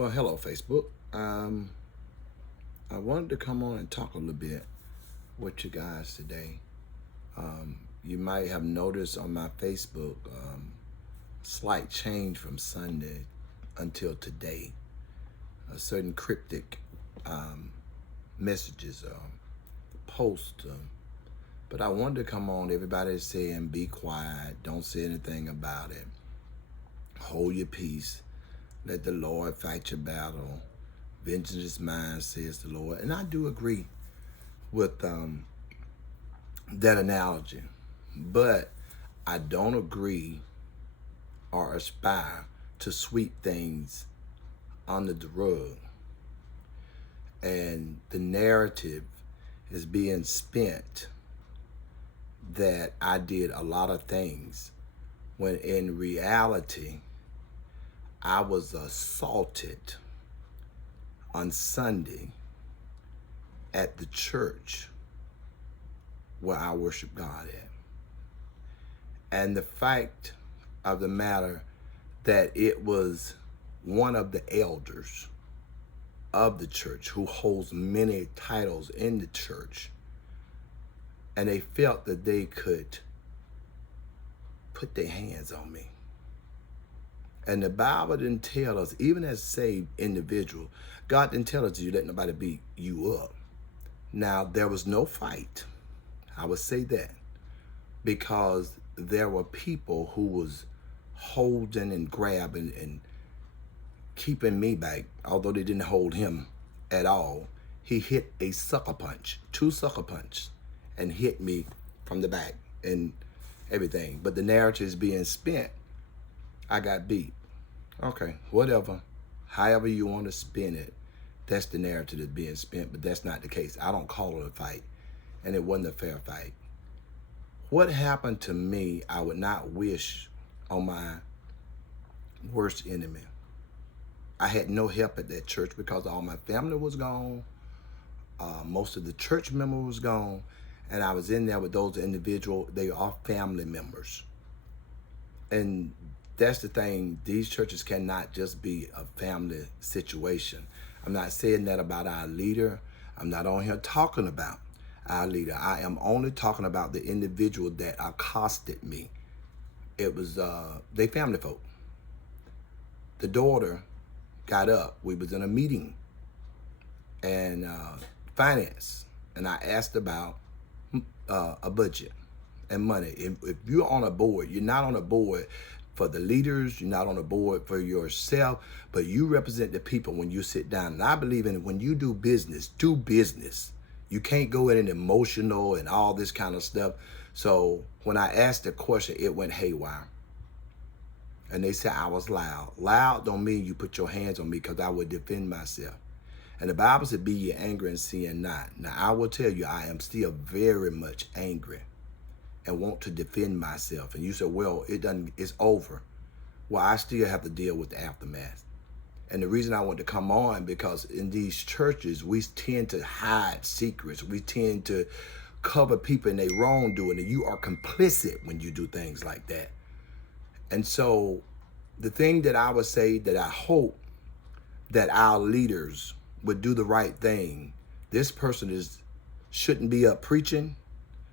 Well, hello, Facebook. I wanted to come on and talk a little bit with you guys today. You might have noticed on my Facebook slight change from Sunday until today. A certain cryptic messages, posts. But I wanted to come on. Everybody's saying, be quiet. Don't say anything about it. Hold your peace. Let the Lord fight your battle. Vengeance is mine, says the Lord. And I do agree with that analogy. But I don't agree or aspire to sweep things under the rug. And the narrative is being spent that I did a lot of things when in reality I was assaulted on Sunday at the church where I worship God at. And the fact of the matter that it was one of the elders of the church who holds many titles in the church, and they felt that they could put their hands on me. And the Bible didn't tell us, even as saved individuals, God didn't tell us you let nobody beat you up. Now, there was no fight. I would say that. Because there were people who was holding and grabbing and keeping me back, although they didn't hold him at all. He hit a sucker punch, 2 sucker punches, and hit me from the back and everything. But the narrative is being spent. I got beat. Okay, whatever. However you want to spin it, that's the narrative that's being spent, but that's not the case. I don't call it a fight, and it wasn't a fair fight. What happened to me, I would not wish on my worst enemy. I had no help at that church because all my family was gone. Most of the church members was gone, and I was in there with those individuals. They are family members. And that's the thing. These churches cannot just be a family situation. I'm not saying that about our leader. I'm not on here talking about our leader. I am only talking about the individual that accosted me. It was they family folk. The daughter got up. We was in a meeting and finance, and I asked about a budget and money. If you're on a board, you're not on a board for the leaders, you're not on a board for yourself, but you represent the people when you sit down. And I believe in it. When you do business, do business. You can't go in and emotional and all this kind of stuff. So when I asked the question, it went haywire. And they said I was loud. Loud don't mean you put your hands on me, because I would defend myself. And the Bible said, be ye angry and sin not. Now I will tell you, I am still very much angry and want to defend myself. And you said, well, it's over. Well, I still have to deal with the aftermath. And the reason I want to come on, because in these churches, we tend to hide secrets. We tend to cover people in their wrongdoing, and you are complicit when you do things like that. And so the thing that I would say that I hope that our leaders would do the right thing. This person shouldn't be up preaching,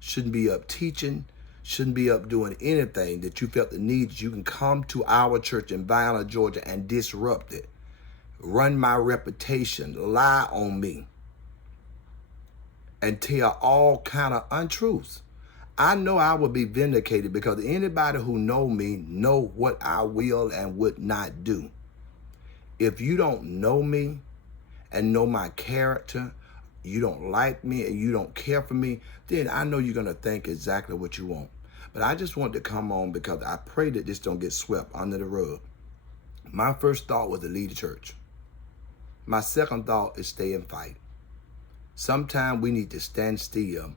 shouldn't be up teaching, shouldn't be up doing anything that you felt the need that you can come to our church in Vienna, Georgia and disrupt it. Run my reputation, lie on me, and tell all kind of untruths. I know I will be vindicated, because anybody who know me know what I will and would not do. If you don't know me and know my character, you don't like me and you don't care for me, then I know you're going to think exactly what you want. But I just want to come on because I pray that this don't get swept under the rug. My first thought was to lead the church. My second thought is stay and fight. Sometimes we need to stand still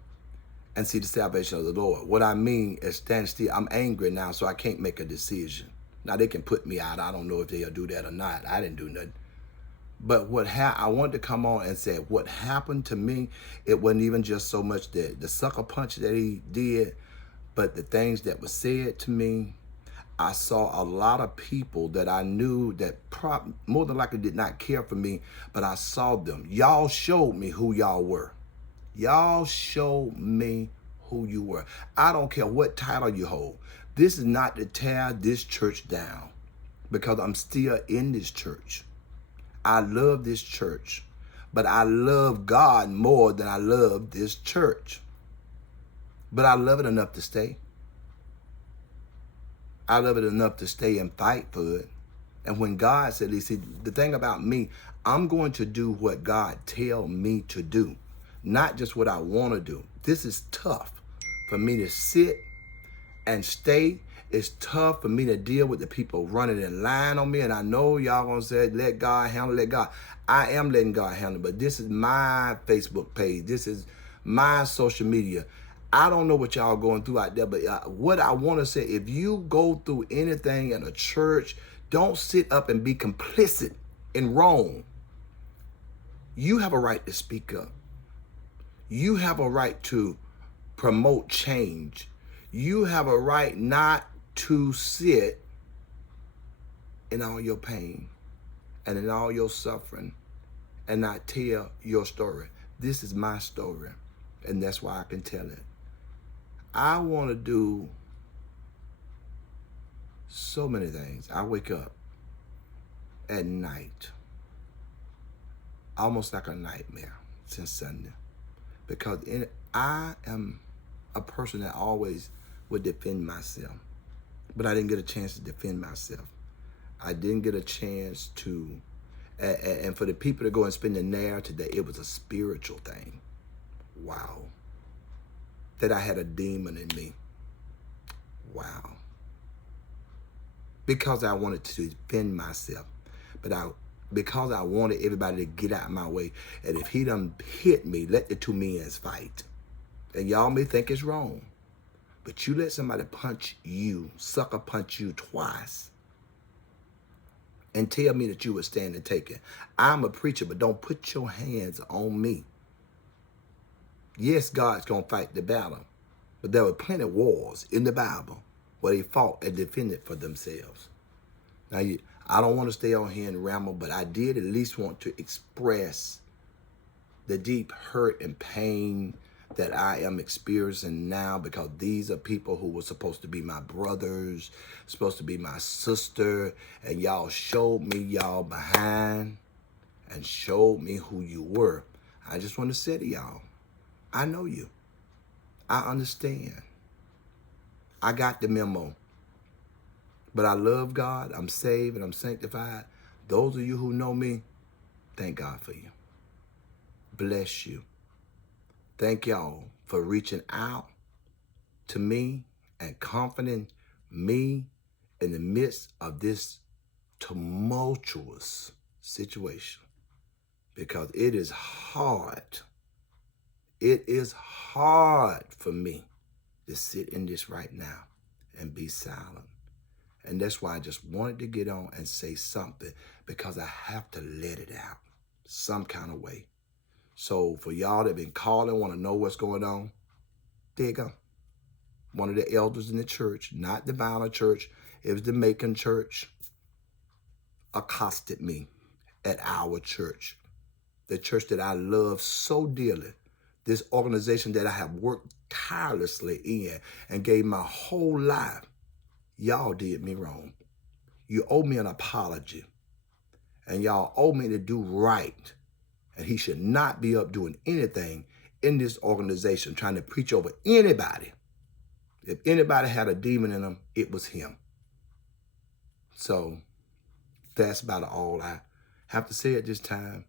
and see the salvation of the Lord. What I mean is stand still. I'm angry now, so I can't make a decision. Now, they can put me out. I don't know if they'll do that or not. I didn't do nothing. But I wanted to come on and say what happened to me, it wasn't even just so much the sucker punch that he did, but the things that were said to me. I saw a lot of people that I knew that more than likely did not care for me, but I saw them. Y'all showed me who y'all were. Y'all showed me who you were. I don't care what title you hold. This is not to tear this church down, because I'm still in this church. I love this church, but I love God more than I love this church. But I love it enough to stay. I love it enough to stay and fight for it. And when God said, he said, the thing about me, I'm going to do what God tell me to do, not just what I want to do. This is tough for me to sit and stay. It's tough for me to deal with the people running in line on me. And I know y'all gonna say, let God handle, let God. I am letting God handle, but this is my Facebook page. This is my social media. I don't know what y'all going through out there, but what I want to say, if you go through anything in a church, don't sit up and be complicit in wrong. You have a right to speak up. You have a right to promote change. You have a right not to sit in all your pain and in all your suffering and not tell your story. This is my story, and that's why I can tell it. I want to do so many things. I wake up at night, almost like a nightmare since Sunday, because I am a person that always would defend myself, but I didn't get a chance to defend myself. I didn't get a chance to, and for the people to go and spend the narrative that it was a spiritual thing. Wow. That I had a demon in me. Wow. Because I wanted to defend myself, but because I wanted everybody to get out of my way. And if he done hit me, let the two men fight. And y'all may think it's wrong, but you let somebody punch you, sucker punch you twice, and tell me that you would stand and take it. I'm a preacher, but don't put your hands on me. Yes, God's going to fight the battle, but there were plenty of wars in the Bible where they fought and defended for themselves. Now, I don't want to stay on here and ramble, but I did at least want to express the deep hurt and pain that I am experiencing now, because these are people who were supposed to be my brothers, supposed to be my sister, and y'all showed me y'all behind and showed me who you were. I just want to say to y'all, I know you. I understand. I got the memo. But I love God. I'm saved and I'm sanctified. Those of you who know me, thank God for you. Bless you. Thank y'all for reaching out to me and comforting me in the midst of this tumultuous situation, because it is hard. It is hard for me to sit in this right now and be silent. And that's why I just wanted to get on and say something, because I have to let it out some kind of way. So for y'all that been calling, want to know what's going on, there you go. One of the elders in the church, not the Violent Church, it was the Macon Church, accosted me at our church, the church that I love so dearly, this organization that I have worked tirelessly in and gave my whole life. Y'all did me wrong. You owe me an apology, and y'all owe me to do right. And he should not be up doing anything in this organization, trying to preach over anybody. If anybody had a demon in them, it was him. So that's about all I have to say at this time.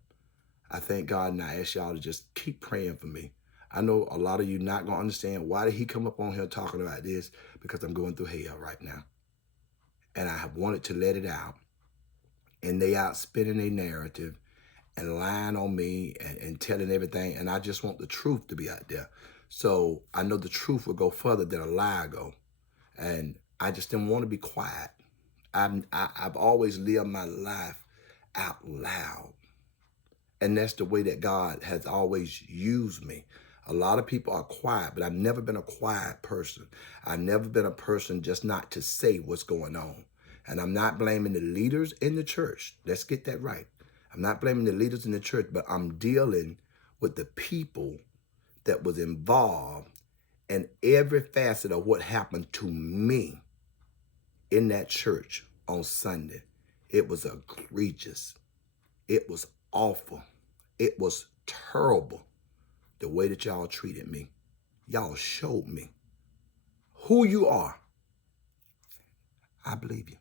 I thank God, and I ask y'all to just keep praying for me. I know a lot of you not going to understand why did he come up on here talking about this, because I'm going through hell right now. And I have wanted to let it out. And they out spinning their narrative and lying on me and telling everything. And I just want the truth to be out there. So I know the truth will go further than a lie go. And I just didn't want to be quiet. I've always lived my life out loud. And that's the way that God has always used me. A lot of people are quiet, but I've never been a quiet person. I've never been a person just not to say what's going on. And I'm not blaming the leaders in the church. Let's get that right. I'm not blaming the leaders in the church, but I'm dealing with the people that was involved in every facet of what happened to me in that church on Sunday. It was egregious. It was awful. It was terrible the way that y'all treated me. Y'all showed me who you are. I believe you.